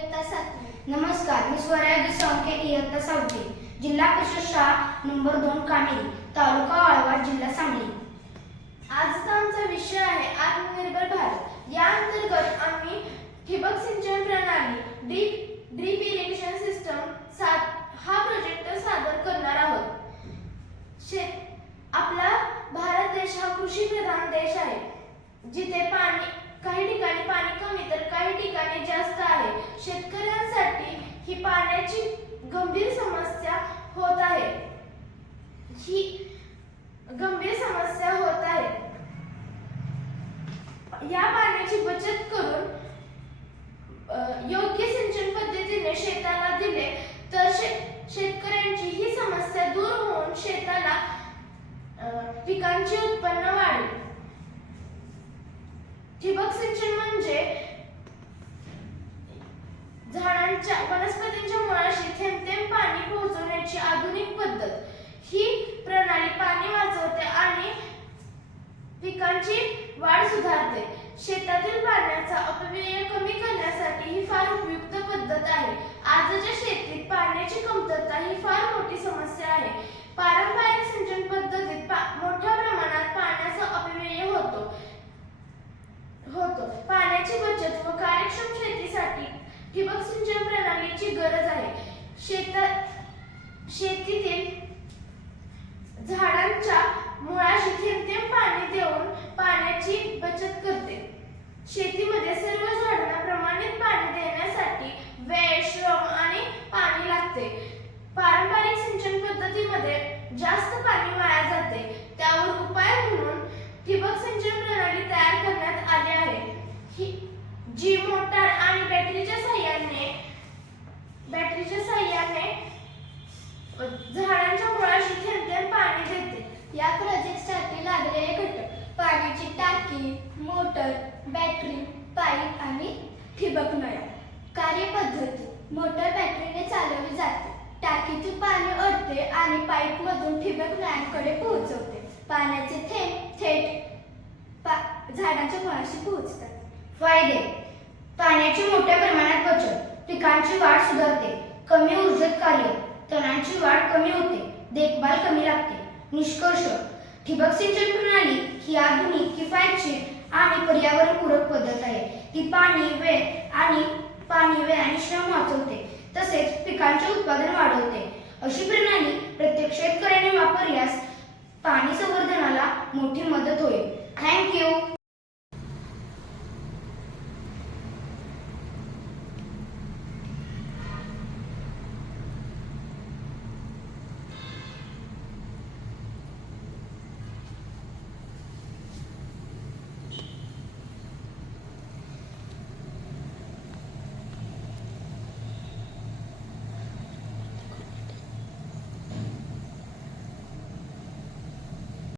इयत्ता 7वी। नमस्कार, मी स्वराज सोंके इयत्ता 6वी, जिल्हा परिषद शाळा नंबर 2 कामेरी, तालुका वाळवा, जिल्हा सांगली। आजचा आमचा विषय आहे आत्मनिर्भर भारत। या अंतर्गत आम्ही ठिबक सिंचन प्रणाली ड्रीप इरिगेशन सिस्टम हा प्रोजेक्ट सादर करणार आहोत। आपला भारत देश हा कृषी प्रधान देश आहे, जिथे काही ठिकाणी पाणी कमी तर काही ठिकाणी जास्त आहे। शेतकऱ्यांसाठी ही पाण्याची गंभीर समस्या होत आहे। या पाण्याची बचत करून योग्य सिंचन पद्धतीने शेताला दिले तर शेतकऱ्यांची ही समस्या दूर होऊन शेताला पिकांचे उत्पन्न वाढेल। ठिबक सिंचन म्हणजे वनस्पतींच्या मुळाशी थेंब थेंब पाणी पोहोचवण्याची आधुनिक पद्धत। ही प्रणाली पाणी वाचवते आणि पिकांची वाढ सुधारते। शेतातील पाण्याचा अपव्यय कमी करण्यासाठी ही फार उपयुक्त पद्धत आहे। आजच्या शेतीत पाण्याची कमतरता ही फार मोठी समस्या आहे। पारंपरिक सिंचन पद्धतीत मोठ्या प्रमाणात पाण्याचा अपव्यय होतो। पाण्याची बचत व कार्यक्षम शेतीसाठी ठिबक सिंचन प्रणालीची गरज आहे। शेतीतील झाडांच्या मुळाशी थेंब थेंब पाणी देऊन पाण्याची बचत करते। शेतीमध्ये सर्व झाडांना प्रमाणित पाणी देण्यासाठी वेळ, श्रम आणि पाणी लागते। पारंपरिक सिंचन पद्धतीमध्ये जास्त पाणी वाया जाते। त्यावर उपाय म्हणून ठिबक सिंचन प्रणाली तयार करण्यात आली आहे, जी मोटार आणि बॅटरीच्या साहाय्याने झाडांच्या मुळाशी थेंब थेंब पाणी देते। या प्रोजेक्टसाठी लागलेले घटक: पाण्याची टाकी, मोटर, बॅटरी, पाईप आणि ठिबक नळ्या। कार्यपद्धती: मोटर बॅटरीने चालवली जाते, टाकीचे पाणी ओढते आणि पाईपमधून ठिबक नळ्यांकडे पोहोचवते। पाण्याचे थेंब थेट झाडांच्या मुळाशी पोहोचतात। फायदे: पाण्याची मोठ्या प्रमाणात बचत, पिकांची वाढ सुधारते, कमी ऊर्जेत कार्य, तणांची वाढ कमी होते, देखभाल कमी लागते। निष्कर्ष: ठिबक सिंचन प्रणाली ही आधुनिक, किफायतशीर आणि पर्यावरणपूरक पद्धत आहे। ती पाणी, वेळ आणि श्रम वाचवते, तसेच पिकांचे उत्पादन वाढवते। अशी प्रणाली प्रत्येक शेतकऱ्याने वापरल्यास पाणी संवर्धनाला मोठी मदत होईल।